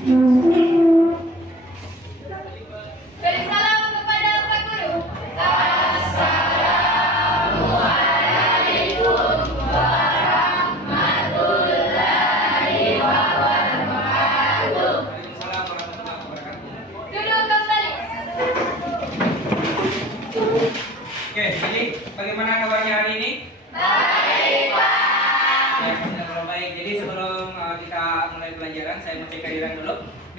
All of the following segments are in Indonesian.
Beri salam kepada Pak Guru. Waalaikumsalam warahmatullahi wabarakatuh. Duduk kembali. Oke, jadi bagaimana kabarnya hari ini? Baik, Pak. Ya, kalau baik. Jadi sebelum kita mulai pelajaran, saya mau cek kehadiran dulu.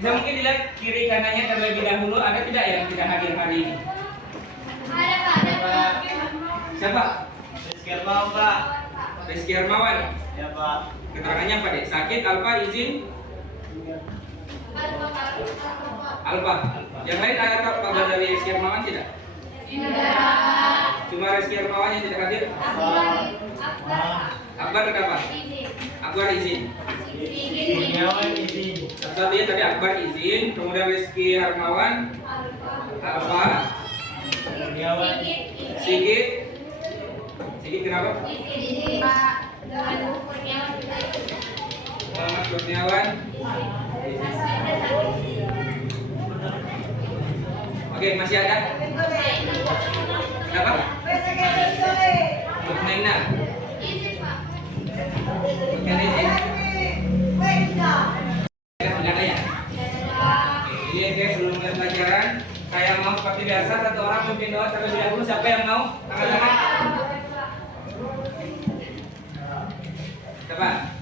Bisa mungkin dilihat kiri kanannya terlebih dahulu, ada tidak yang tidak hadir hari ini? Ada, Pak. Ada, Pak. Siapa? Rizky Hermawan, Pak. Rizky Hermawan. Ya, Pak. Keterangannya apa deh? Sakit, alfa, izin? Alfa, Pak. Alfa. Yang lain ada kabar dari Rizky Hermawan tidak? Tidak. Cuma Rizky Hermawan yang tidak hadir? Akbar kenapa? Akbar izin. Kurniawan izin. Asal dia tadi Akbar izin, kemudian Rizky Hermawan, Alfa, Kurniawan. Sigit. Sigit kenapa? Muhammad Kurniawan. Oke, masih ada? Kenapa? Naina. Bukan izin. Tidak ada ya? Oke, jadi guys, sebelum mulai pelajaran, saya mau seperti biasa satu orang memimpin doa terlebih dahulu. Siapa yang mau? Angkat tangan. Siapa?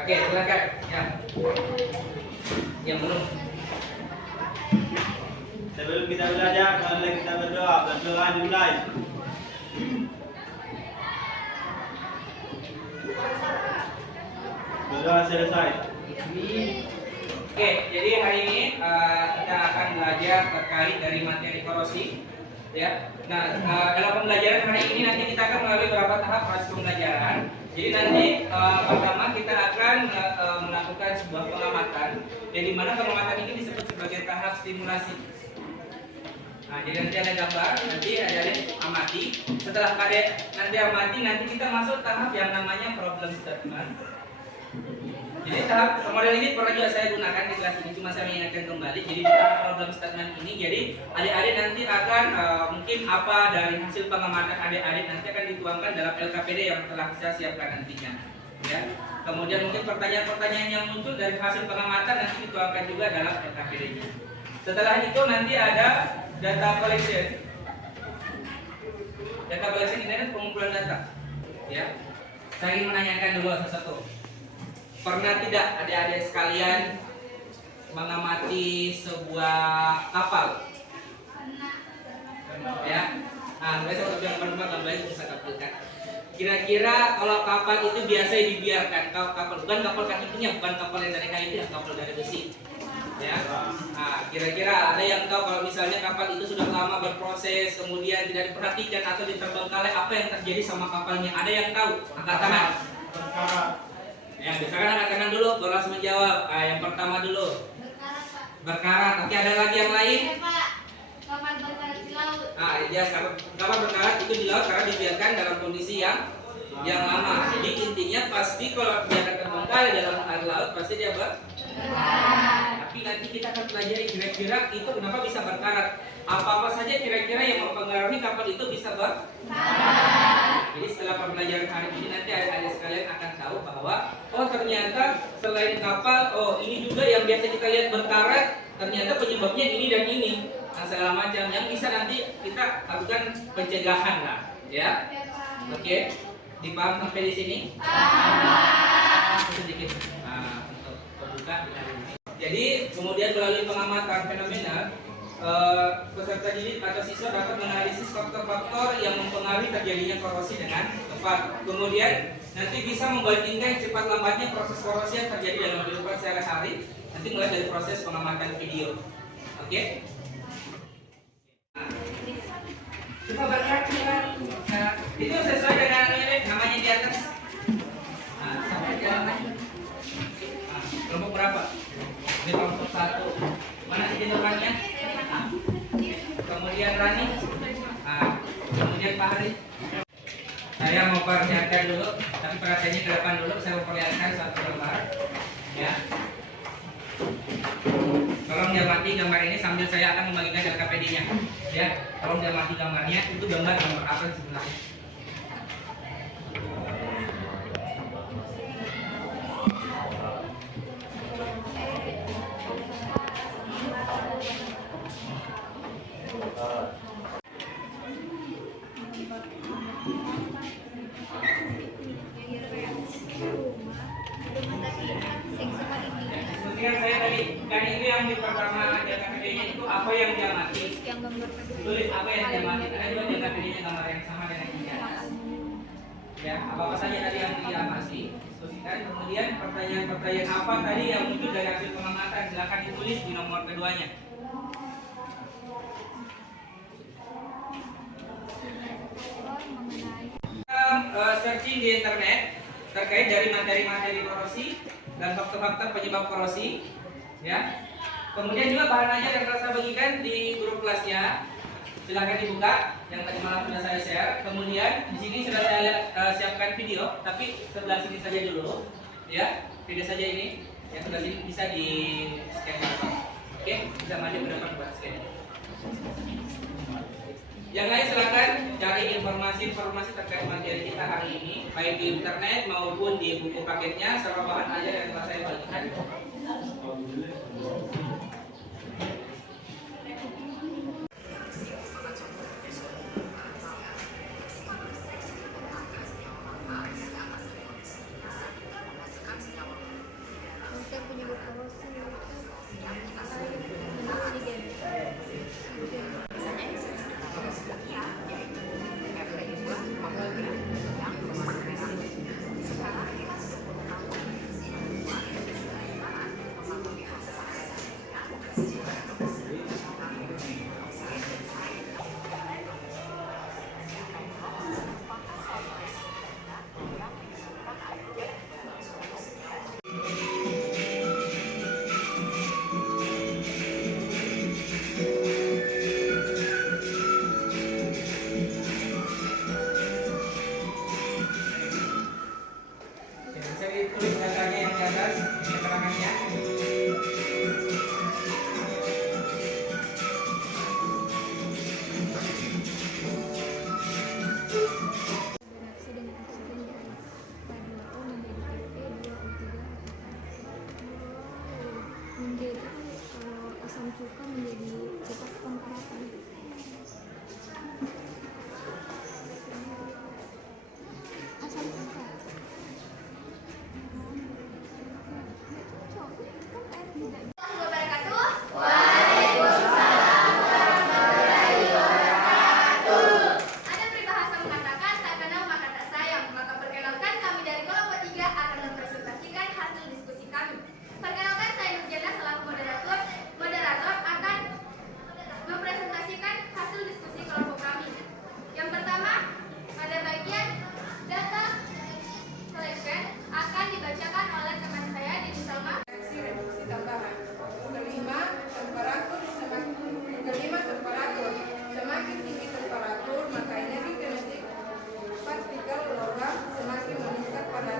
Oke, silakan. Ya. Yang belum. Sebelum kita belajar, marilah kita berdoa. Berdoa dimulai. Berdoa selesai. Oke, jadi hari ini kita akan belajar terkait dari materi korosi, ya. Nah, dalam pembelajaran hari ini nanti kita akan melalui beberapa tahap proses pembelajaran. Jadi nanti pertama kita akan melakukan sebuah pengamatan, yang dimana pengamatan ini disebut sebagai tahap stimulasi. Nah, jadi nanti ada gambar, nanti adik-adik amati. Setelah adik nanti amati, nanti kita masuk tahap yang namanya problem statement. Jadi tahap model ini pernah juga saya gunakan di kelas ini, cuma saya mengingatkan kembali. Jadi di tahap problem statement ini, jadi adik-adik nanti akan mungkin apa dari hasil pengamatan adik-adik nanti akan dituangkan dalam LKPD yang telah saya siapkan nantinya. Ya. Kemudian mungkin pertanyaan-pertanyaan yang muncul dari hasil pengamatan nanti dituangkan juga dalam LKPD-nya. Setelah itu nanti ada data collection. Data collection ini adalah pengumpulan data. Ya. Saya ingin menanyakan dulu sesuatu. Pernah tidak adik-adik sekalian mengamati sebuah kapal? Ya. Nah, saya mau bilang gambar itu bisa kapalkan. Kira-kira kalau kapal itu biasa dibiarkan, kapal bukan kapal kaki punya, bukan kapal yang dari kayu, ya, kapal dari besi. Ya. Nah, kira-kira ada yang tahu kalau misalnya kapal itu sudah lama berproses, kemudian tidak diperhatikan atau diterbengkalai, apa yang terjadi sama kapalnya? Ada yang tahu? Angkat tangan. Ya, misalkan angkat tangan dulu, baru langsung menjawab. Nah, yang pertama dulu. Berkarat. Oke, ada lagi yang lain? Kapal berkarat di laut. Nah, ya, kapal berkarat itu di laut karena dibiarkan dalam kondisi yang lama. Jadi intinya pasti kalau biarkan terbengkalai dalam air laut pasti dia berkarat. Tapi nanti kita akan pelajari kira-kira itu kenapa bisa berkarat. Apa-apa saja kira-kira yang mempengaruhi kapal itu bisa berkarat. Jadi setelah pembelajaran hari ini nanti adik-adik sekalian akan tahu bahwa oh ternyata selain kapal, oh ini juga yang biasa kita lihat berkarat, ternyata penyebabnya ini dan ini. Nah, segala macam yang bisa nanti kita lakukan pencegahan lah, ya. Oke, dipaham sampai di sini? Sedikit untuk pembuka. Jadi kemudian melalui pengamatan fenomenal, peserta didik atau siswa dapat menganalisis faktor-faktor yang mempengaruhi terjadinya korosi dengan tepat. Kemudian nanti bisa membandingkan cepat lambatnya proses korosi yang terjadi dalam kehidupan sehari-hari. Nanti mulai dari proses pengamatan video. Oke? Coba berkata, itu sesuai dengan namanya di atas. Nah, sampai jalan lagi. Kelompok berapa? Ini kelompok 1. Mana tidurannya? Kemudian Rani, kemudian Pak Hari. Saya mau perlihatkan dulu, tapi perhatiannya ke depan dulu. Saya mau perlihatkan satu gambar, ya. tolong diamati gambar ini sambil saya akan membagikan LKPD-nya. Ya, tolong diamati gambarnya. Itu gambar apa sebenarnya? Kemudian saya tadi itu yang di pertama LKPD-nya itu apa yang diamati? Tulis apa yang diamati. Karena juga LKPD-nya gambar yang sama dengan ini. Ya, apa saja tadi yang diamati? Diskusikan. Kemudian pertanyaan apa tadi yang muncul dari hasil pengamatan? Silakan ditulis di nomor keduanya. Searching di internet terkait dari materi-materi korosi dan faktor-faktor penyebab korosi, ya. Kemudian juga bahan ajar yang telah saya bagikan di grup kelasnya, silakan dibuka. Yang tadi malam sudah saya share. Kemudian di sini sudah saya siapkan video, tapi sebelah sini saja dulu, ya. Video saja ini, yang sebelah sini bisa di scan. Oke, bisa maju ke depan buat scan. Yang lain silakan cari informasi-informasi terkait materi kita hari ini, baik di internet maupun di buku paketnya serta bahan ajar yang telah saya bagikan. Bisa ditulis datanya yang di atas, keterangannya. Bereaksi dengan oksigen dari H2O menjadi Fe2O3 menjadi kalau asam cuka menjadi cepat pengkaratan. Asam cuka cocok kan air tidak. Wabarakatuh. Waalaikumsalam warahmatullahi wabarakatuh. Ada peribahasa mengatakan tak kenal maka tak sayang. Maka perkenalkan kami dari kelompok 3 akan mempresentasikan hasil diskusi kami. Perkenalkan saya Nurjana selaku moderator akan mempresentasikan hasil diskusi kelompok kami. Yang pertama, pada bagian data collection akan dibacakan oleh teman saya Dini Salma. Reduksi tambahan. Kelima temperatur. Semakin tinggi temperatur, maka energi kinetik partikel logam semakin meningkat pada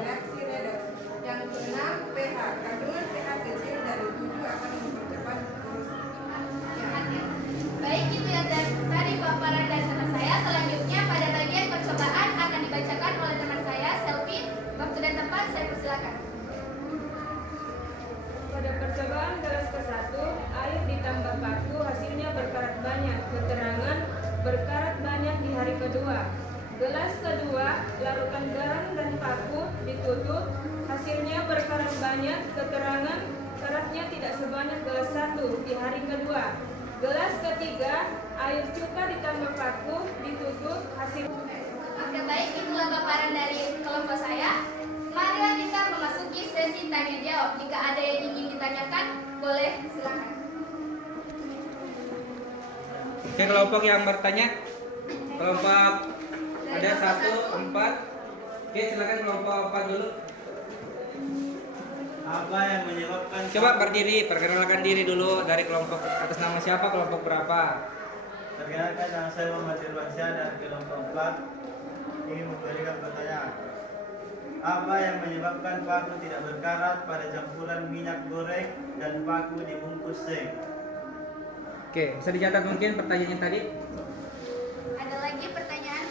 reaksi redoks. Yang keenam, pH. Kandungan pH kecil dari 7 akan mempercepat korosi. Baik, itu yang dari paparan dari teman saya. Selanjutnya pada bagian percobaan akan dibacakan oleh teman saya Selvi. Waktu dan tempat saya persilakan. Pada percobaan gelas ke-1, air ditambah paku hasilnya berkarat banyak. Keterangan berkarat banyak di hari kedua. Gelas kedua, larutkan garam dan paku ditutup, hasilnya berkarat banyak. Keterangan karatnya tidak sebanyak gelas 1 di hari kedua. Gelas ketiga, air cuka ditambah paku ditutup, hasil. Oke, baik, itulah paparan dari kelompok saya. Mari kita memasuki sesi tanya jawab. Jika ada yang ingin ditanyakan, boleh silakan. Oke, kelompok yang bertanya, kelompok ada 1, 4. Oke, silakan kelompok 4 dulu. Apa yang menyebabkan Coba berdiri, perkenalkan diri dulu dari kelompok atas nama siapa, kelompok berapa? Perkenalkan nama saya Muhammad Irwansyah dari kelompok 4 ingin memberikan pertanyaan. Apa yang menyebabkan paku tidak berkarat pada campuran minyak goreng dan paku dibungkus seng? Oke, bisa dicatat mungkin pertanyaannya tadi. Ada lagi pertanyaan?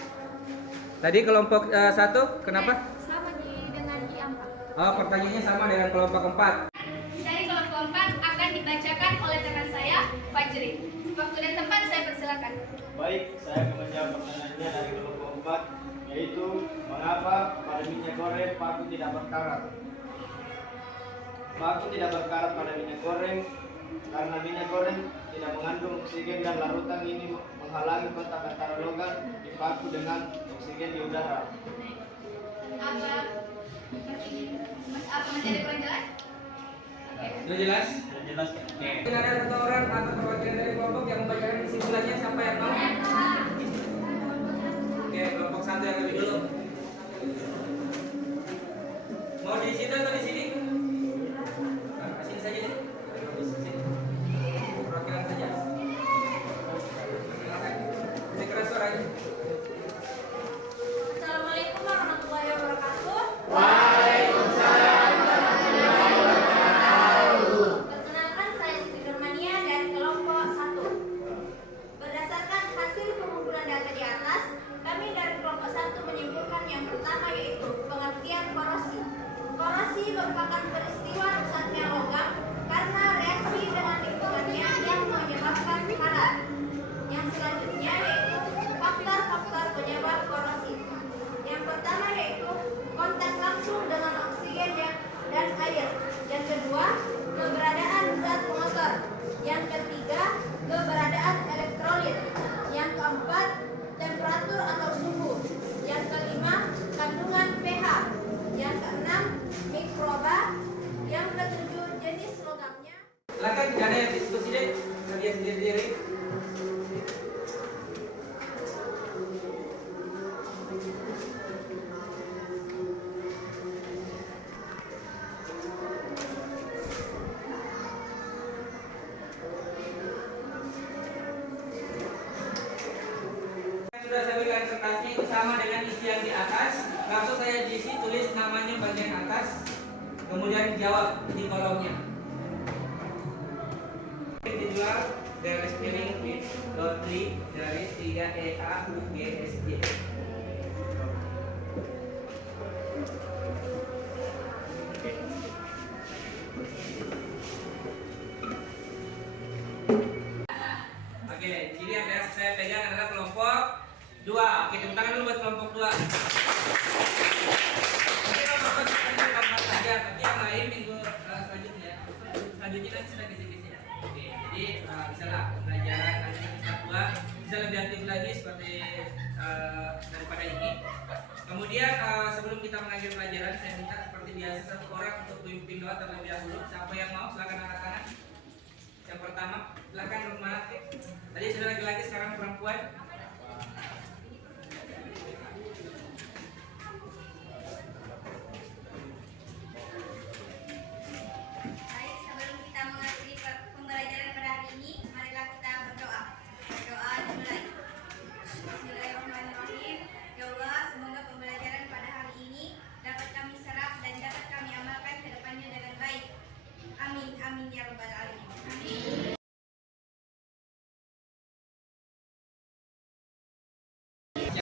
Tadi kelompok 1 kenapa? Sama dengan di ampak. Oh, pertanyaannya sama dengan kelompok 4. Dari kelompok 4 akan dibacakan oleh rekan saya, Fajri. Waktu dan tempat saya persilakan. Baik, saya akan menjawab pertanyaannya dari kelompok 4, yaitu mengapa pada minyak goreng paku tidak berkarat? Paku tidak berkarat pada minyak goreng karena minyak goreng tidak mengandung oksigen dan larutan ini menghalangi kontak antara logam di paku dengan oksigen di udara. Masih ada kurang jelas? Oke. Sudah jelas? Sudah jelas kan? Oke. Mungkin ada satu orang atau perwakilan dari kelompok yang membacakan kesimpulannya, siapa yang mau? Oke, kelompok 1 yang lebih dulu. Mau di situ atau di sini? Sini saja deh. Perwakilan saja. Ini keras suaranya. Assalamualaikum warahmatullahi wabarakatuh. Perkenalkan, saya Siti Germania dari kelompok 1. Berdasarkan hasil pengumpulan data di atas, kami dari kelompok 1 menyimpulkan yang pertama, yaitu pengertian korosi. Korosi merupakan peristiwa rusaknya logam karena reaksi dengan lingkungannya yang menyebabkan karat. Yang selanjutnya yaitu faktor-faktor penyebab korosi. Yang pertama yaitu kontak langsung dengan oksigen dan air. Yang kedua, keberadaan zat pengotor. Yang ketiga, keberadaan elektrolit. Yang keempat, temperatur atau suhu. Yang kelima, kandungan pH. Yang keenam, mikroba. Yang ketujuh, jenis logamnya. Silakan, tidak ada yang diskusi deh. Kalian sendiri-sendiri. Sudah saya berikan kertasnya itu sama dengan isi yang di atas. Langsung saya isi tulis namanya bagian atas, kemudian jawab di kolomnya. Titular garis miring with lotri garis 3 EA UGSJ. Oke, jadi yang saya pegang adalah kelompok 2. Oke, tepuk tangan dulu buat kelompok 2. Oke, kelompok 4 saja, tapi yang lain minggu selanjutnya nanti sudah kisi-kisi ya. Oke, jadi misalnya pelajaran nanti semester 2 bisa lebih aktif lagi seperti daripada ini. Kemudian sebelum kita mengakhiri pelajaran, saya minta seperti biasa satu orang untuk memimpin doa terlebih dahulu. Siapa yang mau silakan angkat tangan. Yang pertama, silakan rumah. Tadi sudah laki-laki, sekarang perempuan.